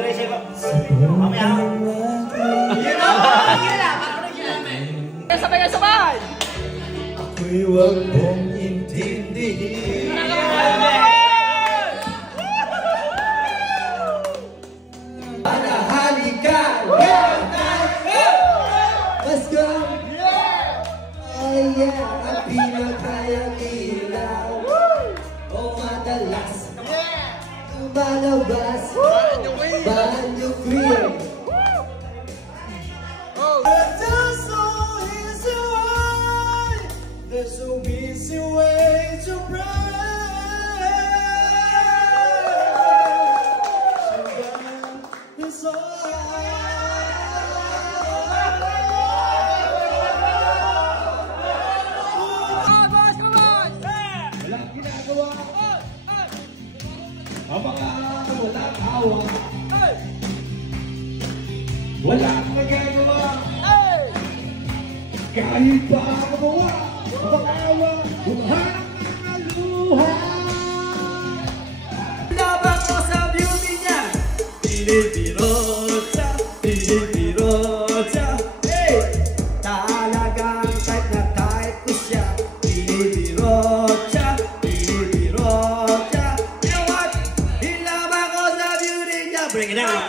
Race ko. Mamaya. Sabay! Ako'y huwag mong intindihin. Panahali ka! Let's go! Oh yeah! Ang pinakayang ilaw o madalas lumalabas Banyo Queen. There's no easy way to pray. It's all walang ginagawa. Ang mga walang hawa. Walang magagawa. Kahit pa magawa. Pag-awa, bumahanap ng luha. Laban ko sa beauty niya. Pilipiro siya. Hey! Talagang kahit na kahit ko siya. Pilipiro siya. You know what? Ilaban ko sa beauty niya. Bring it down.